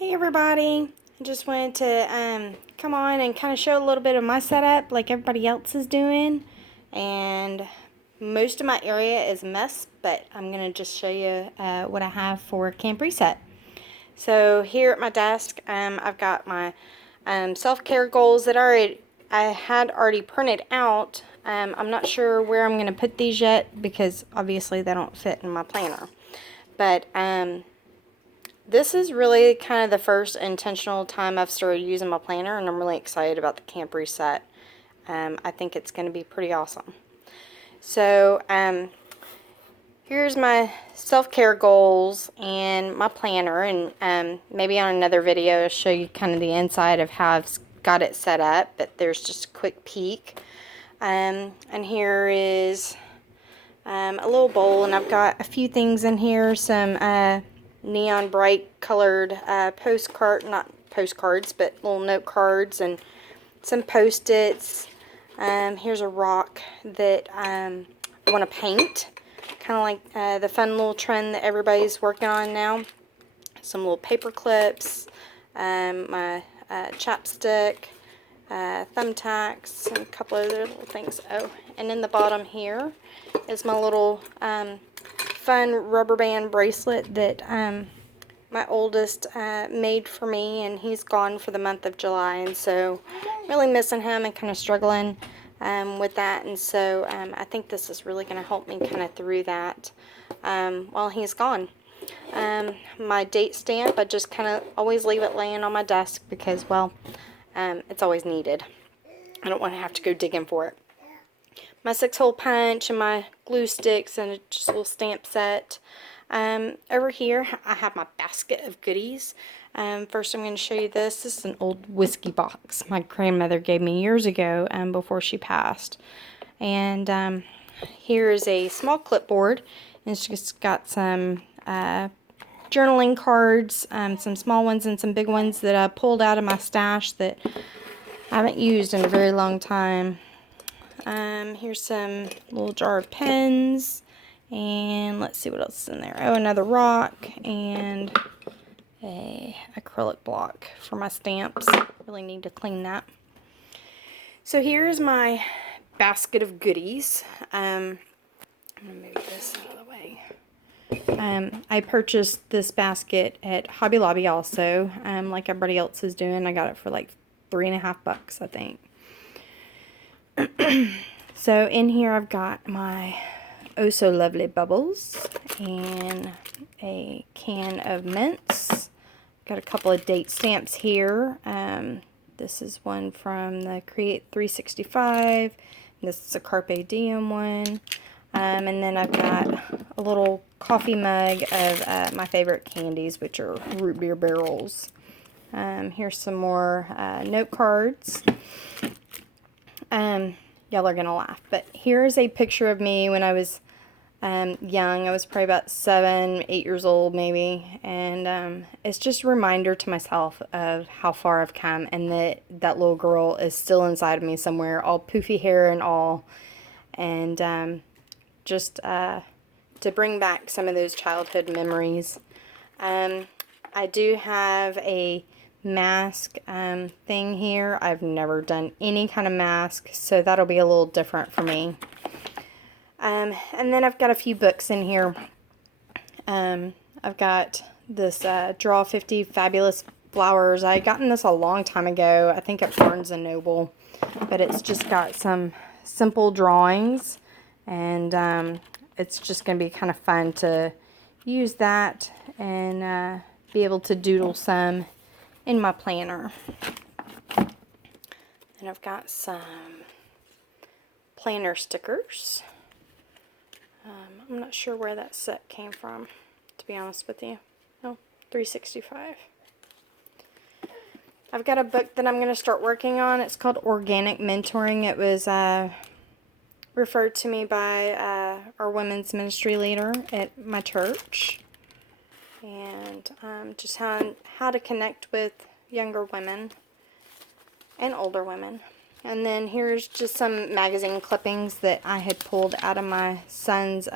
Hey everybody, I just wanted to come on and kind of show a little bit of my setup like everybody else is doing. And most of my area is a mess, but I'm going to just show you what I have for Camp Reset. So here at my desk, I've got my self-care goals that I had already printed out. I'm not sure where I'm going to put these yet because obviously they don't fit in my planner. But this is really kind of the first intentional time I've started using my planner, and I'm really excited about the Camp Reset. I think it's going to be pretty awesome. So, here's my self-care goals and my planner, and maybe on another video I'll show you kind of the inside of how I've got it set up, but there's just a quick peek. And here is a little bowl, and I've got a few things in here, some neon bright colored not postcards, but little note cards and some post-its. Here's a rock that I want to paint, kind of like the fun little trend that everybody's working on now. Some little paper clips, my chapstick, thumbtacks, and a couple other little things. Oh, and in the bottom here is my little fun rubber band bracelet that my oldest made for me, and he's gone for the month of July, and so really missing him and kind of struggling with that, and so I think this is really going to help me kind of through that while he's gone. My date stamp, I just kind of always leave it laying on my desk because, well, it's always needed. I don't want to have to go digging for it. My 6-hole punch and my glue sticks and just a little stamp set. Over here I have my basket of goodies. First I'm going to show you this. This is an old whiskey box my grandmother gave me years ago before she passed. And here is a small clipboard, and it's just got some journaling cards, some small ones and some big ones that I pulled out of my stash that I haven't used in a very long time. Here's some little jar of pens, and let's see what else is in there. Oh, another rock and a acrylic block for my stamps. Really need to clean that. So here's my basket of goodies. I'm gonna move this out of the way. I purchased this basket at Hobby Lobby also, like everybody else is doing. I got it for like $3.50, I think. So in here I've got my Oh So Lovely bubbles and a can of mints. Got a couple of date stamps here. This is one from the Create 365. This is a Carpe Diem one. And then I've got a little coffee mug of my favorite candies, which are root beer barrels. Here's some more note cards. Y'all are gonna laugh, but here's a picture of me when I was young. I was probably about 7, 8 years old maybe, and it's just a reminder to myself of how far I've come, and that little girl is still inside of me somewhere, all poofy hair and all, and just to bring back some of those childhood memories. I do have a mask thing here. I've never done any kind of mask, so that'll be a little different for me. And then I've got a few books in here. I've got this Draw 50 Fabulous Flowers. I gotten this a long time ago, I think at Barnes & Noble, but it's just got some simple drawings, and it's just going to be kind of fun to use that and be able to doodle some in my planner. And I've got some planner stickers. I'm not sure where that set came from, to be honest with you. Oh, 365. I've got a book that I'm going to start working on. It's called Organic Mentoring. It was referred to me by our women's ministry leader at my church. And just how to connect with younger women and older women. And then here's just some magazine clippings that I had pulled out of my son's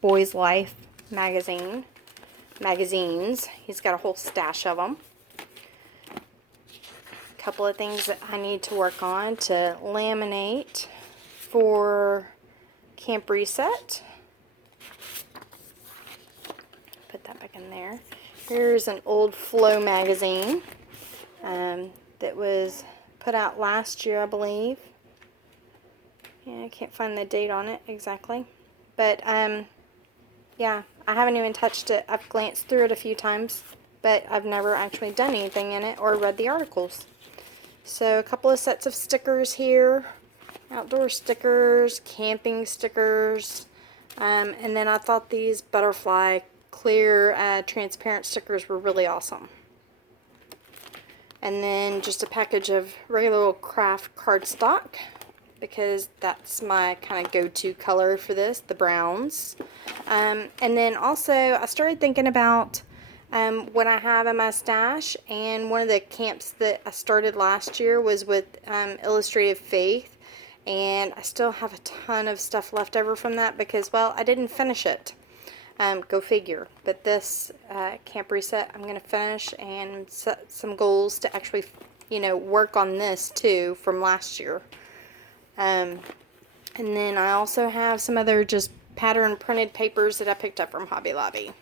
Boys Life magazines. He's got a whole stash of them. couple of things that I need to work on to laminate for Camp Reset. Put that back in there. Here's an old Flow magazine that was put out last year, I believe. Yeah, I can't find the date on it exactly. But, yeah, I haven't even touched it. I've glanced through it a few times, but I've never actually done anything in it or read the articles. So, a couple of sets of stickers here. Outdoor stickers, camping stickers, and then I thought these butterfly clear transparent stickers were really awesome. And then just a package of regular old craft cardstock, because that's my kind of go-to color for this, the browns. And then also I started thinking about what I have in my stash, and one of the camps that I started last year was with Illustrated Faith, and I still have a ton of stuff left over from that because, well, I didn't finish it. Go figure. But this Camp Reset I'm going to finish and set some goals to actually, you know, work on this too from last year. And then I also have some other just pattern printed papers that I picked up from Hobby Lobby.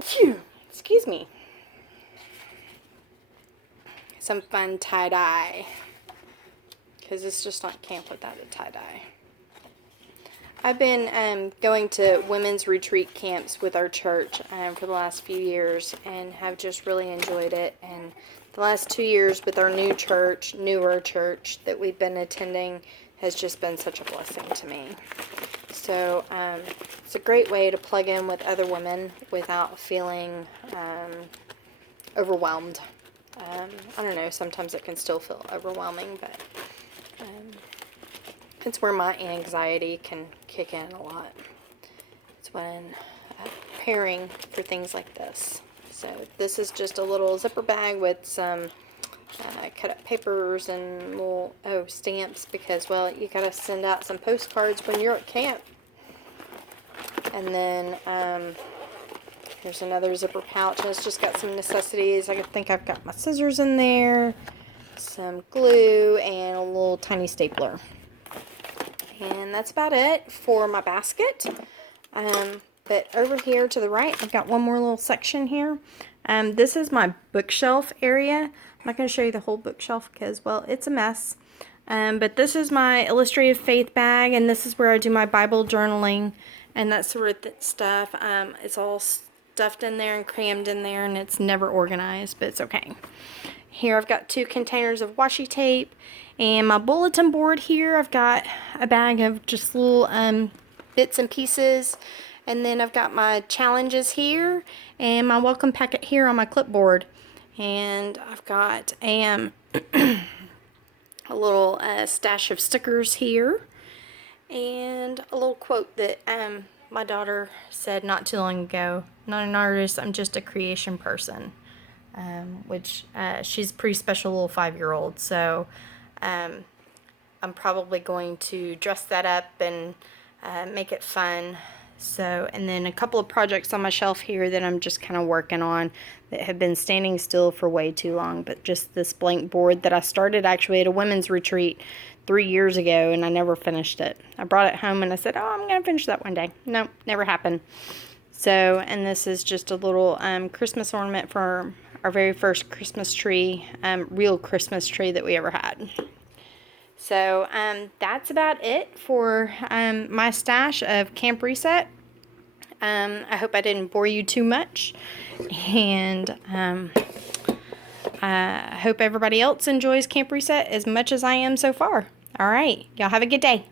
Phew, excuse me. Some fun tie-dye, because it's just not camp without a tie-dye. I've been going to women's retreat camps with our church for the last few years and have just really enjoyed it. And the last 2 years with our newer church that we've been attending has just been such a blessing to me. So it's a great way to plug in with other women without feeling overwhelmed. I don't know, sometimes it can still feel overwhelming, but it's where my anxiety can kick in a lot. It's when preparing for things like this. So this is just a little zipper bag with some cut up papers and little stamps, because, well, you gotta send out some postcards when you're at camp. And then here's another zipper pouch, and it's just got some necessities. I think I've got my scissors in there, some glue, and a little tiny stapler. And that's about it for my basket. But over here to the right, I've got one more little section here. This is my bookshelf area. I'm not going to show you the whole bookshelf because, well, it's a mess. But this is my Illustrated Faith bag, and this is where I do my Bible journaling and that sort of stuff. It's all stuffed in there and crammed in there, and it's never organized, but it's okay. Here I've got 2 containers of washi tape, and my bulletin board here, I've got a bag of just little bits and pieces, and then I've got my challenges here and my welcome packet here on my clipboard, and I've got a little stash of stickers here, and a little quote that my daughter said not too long ago. Not an artist, I'm just a creation person. Which she's a pretty special little 5-year-old, so I'm probably going to dress that up and make it fun. So, and then a couple of projects on my shelf here that I'm just kind of working on that have been standing still for way too long, but just this blank board that I started actually at a women's retreat 3 years ago, and I never finished it. I brought it home and I said, oh, I'm going to finish that one day. Nope, never happened. So, and this is just a little Christmas ornament for our very first Christmas tree, real Christmas tree that we ever had. So that's about it for my stash of Camp Reset. I hope I didn't bore you too much, and I hope everybody else enjoys Camp Reset as much as I am so far. All right, y'all have a good day.